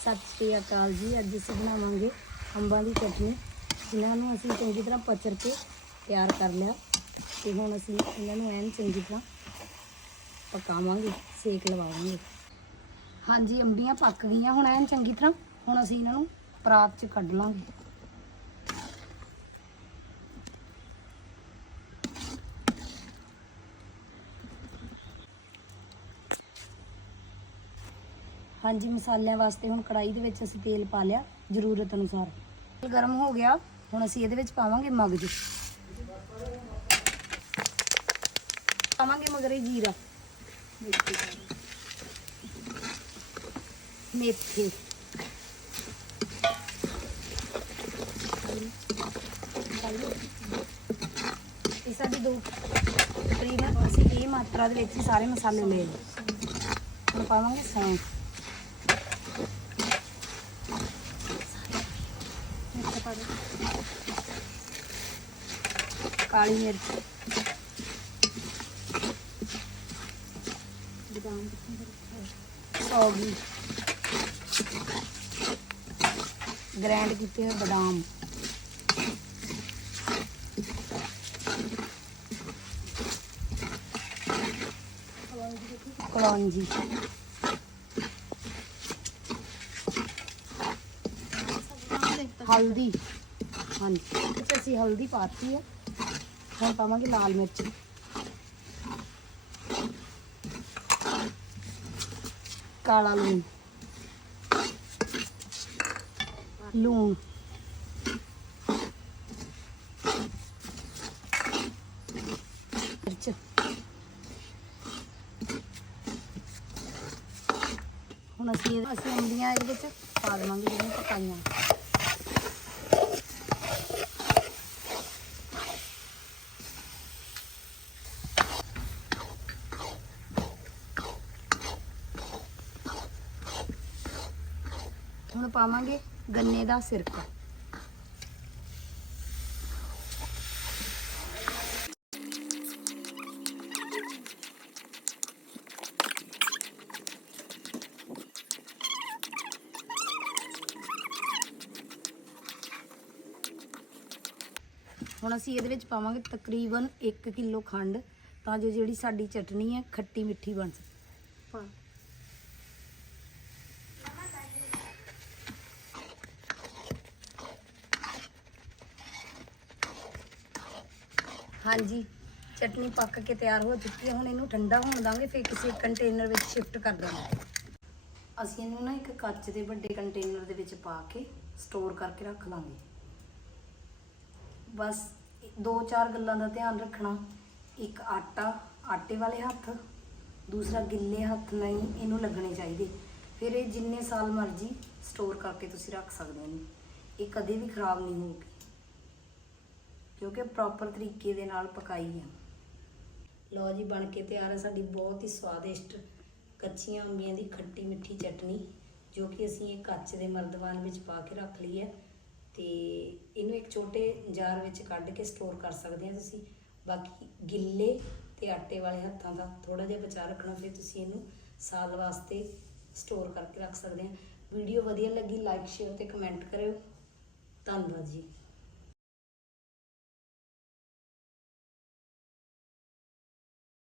ਸਤਿ ਸ਼੍ਰੀ ਅਕਾਲ ਜੀ। ਅੱਜ ਅਸੀਂ ਬਣਾਵਾਂਗੇ ਅੰਬਾਂ ਦੀ ਚਟਨੀ। ਜਿਨ੍ਹਾਂ ਨੂੰ ਅਸੀਂ ਚੰਗੀ ਤਰ੍ਹਾਂ ਪਚਰ ਕੇ ਤਿਆਰ ਕਰ ਲਿਆ ਤੇ ਹੁਣ ਅਸੀਂ ਇਹਨਾਂ ਨੂੰ ਐਨ ਚੰਗੀ ਤਰ੍ਹਾਂ ਪਕਾਵਾਂਗੇ, ਸੇਕ ਲਵਾਵਾਂਗੇ। ਹਾਂਜੀ, ਅੰਬੀਆਂ ਪੱਕ ਗਈਆਂ। ਹੁਣ ਐਨ ਚੰਗੀ ਤਰ੍ਹਾਂ ਹੁਣ ਅਸੀਂ ਇਹਨਾਂ ਨੂੰ ਪਰਾਤ 'ਚ ਕੱਢ ਲਾਂਗੇ। ਹਾਂਜੀ, ਮਸਾਲਿਆਂ ਵਾਸਤੇ ਹੁਣ ਕੜਾਈ ਦੇ ਵਿੱਚ ਅਸੀਂ ਤੇਲ ਪਾ ਲਿਆ, ਜ਼ਰੂਰਤ ਅਨੁਸਾਰ। ਤੇਲ ਗਰਮ ਹੋ ਗਿਆ, ਹੁਣ ਅਸੀਂ ਇਹਦੇ ਵਿੱਚ ਪਾਵਾਂਗੇ ਮਗਜ। ਪਾਵਾਂਗੇ ਮਗਰੇ ਜੀਰਾ। ਮੇਥੇ। ਇਹ ਸਾਡੀ ਦੋ ਤਕਰੀਬਨ ਅਸੀਂ ਇਹ ਮਾਤਰਾ ਦੇ ਵਿੱਚ ਹੀ ਸਾਰੇ ਮਸਾਲੇ ਲੈ ਲਏ ਹੁਣ ਪਾਵਾਂਗੇ ਸੌਂਫ ਮਿਰਚ ਪਾ ਦਿਓ। ਕਾਲੀ ਮਿਰਚ। ਬਦਾਮ ਗ੍ਰੈਂਡ ਕੀਤੇ ਹੋਏ ਬਦਾਮ। ਕਲੌਂਜੀ। ਹਲਦੀ। ਹਾਂਜੀ। ਅਸੀਂ ਹਲਦੀ ਪਾਤੀ ਹੈ ਹੁਣ ਪਾਵਾਂਗੇ ਲਾਲ ਮਿਰਚ ਕਾਲਾ ਲੂਣ। ਲੂਣ। ਮਿਰਚ। ਹੁਣ ਅਸੀਂ ਅਸੀਂ ਅੰਬੀਆਂ ਇਹਦੇ ਵਿੱਚ ਪਾ ਦੇਵਾਂਗੇ ਜਿਹੜੀਆਂ ਪਕਾਈਆਂ। ਹੁਣ ਪਾਵਾਂਗੇ ਗੰਨੇ ਦਾ ਸਿਰਕਾ। ਹੁਣ ਅਸੀਂ ਇਹਦੇ ਵਿੱਚ ਪਾਵਾਂਗੇ ਤਕਰੀਬਨ 1 ਕਿਲੋ ਖੰਡ, ਤਾਂ ਜੋ ਜਿਹੜੀ ਸਾਡੀ ਚਟਨੀ ਹੈ ਖੱਟੀ ਮਿੱਠੀ ਬਣ ਸਕੇ। ਹਾਂਜੀ, ਚਟਨੀ ਪੱਕ ਕੇ ਤਿਆਰ ਹੋ ਚੁੱਕੀ ਹੈ। ਹੁਣ ਇਹਨੂੰ ਠੰਡਾ ਹੋਣ ਦਾਂਗੇ, ਫਿਰ ਕਿਸੇ ਕੰਟੇਨਰ ਵਿੱਚ ਸ਼ਿਫਟ ਕਰ ਦਾਂਗੇ ਅਸੀਂ ਇਹਨੂੰ ਨਾ ਇੱਕ ਕੱਚ ਦੇ ਵੱਡੇ ਕੰਟੇਨਰ ਦੇ ਵਿੱਚ ਪਾ ਕੇ ਸਟੋਰ ਕਰਕੇ ਰੱਖ ਲਾਂਗੇ ਬਸ ਦੋ ਚਾਰ ਗੱਲਾਂ ਦਾ ਧਿਆਨ ਰੱਖਣਾ। ਇੱਕ ਆਟਾ, ਆਟੇ ਵਾਲੇ ਹੱਥ, ਦੂਸਰਾ ਗਿੱਲੇ ਹੱਥ ਨਹੀਂ, ਇਹਨੂੰ ਲੱਗਣੇ ਚਾਹੀਦੇ। ਫਿਰ ਇਹ ਜਿੰਨੇ ਸਾਲ ਮਰਜ਼ੀ ਸਟੋਰ ਕਰਕੇ ਤੁਸੀਂ ਰੱਖ ਸਕਦੇ ਹੋ। ਇਹ ਕਦੇ ਵੀ ਖਰਾਬ ਨਹੀਂ ਹੋਊਗੀ। ਕਿਉਂਕਿ ਪ੍ਰੋਪਰ ਤਰੀਕੇ ਦੇ ਨਾਲ ਪਕਾਈ ਆ। ਲਓ ਜੀ, ਬਣ ਕੇ ਤਿਆਰ ਹੈ ਸਾਡੀ ਬਹੁਤ ਹੀ ਸਵਾਦਿਸ਼ਟ ਕੱਚੀਆਂ ਅੰਬੀਆਂ ਦੀ ਖੱਟੀ ਮਿੱਠੀ ਚਟਨੀ, ਜੋ ਕਿ ਅਸੀਂ ਇਹ ਕੱਚ ਦੇ ਮਰਦਵਾਨ ਵਿੱਚ ਪਾ ਕੇ ਰੱਖ ਲਈ ਹੈ ਤੇ ਇਹਨੂੰ ਇੱਕ ਛੋਟੇ ਜਾਰ ਵਿੱਚ ਕੱਢ ਕੇ ਸਟੋਰ ਕਰ ਸਕਦੇ ਹਾਂ ਤੁਸੀਂ। ਬਾਕੀ ਗਿੱਲੇ ਤੇ ਆਟੇ ਵਾਲੇ ਹੱਥਾਂ ਦਾ ਥੋੜਾ ਜਿਹਾ ਬਚਾ ਰੱਖਣਾ, ਫਿਰ ਤੁਸੀਂ ਇਹਨੂੰ ਸਾਲ ਵਾਸਤੇ ਸਟੋਰ ਕਰਕੇ ਰੱਖ ਸਕਦੇ ਹਾਂ ਵੀਡੀਓ ਵਧੀਆ ਲੱਗੀ ਲਾਈਕ ਸ਼ੇਅਰ ਤੇ ਕਮੈਂਟ ਕਰਿਓ। ਧੰਨਵਾਦ ਜੀ।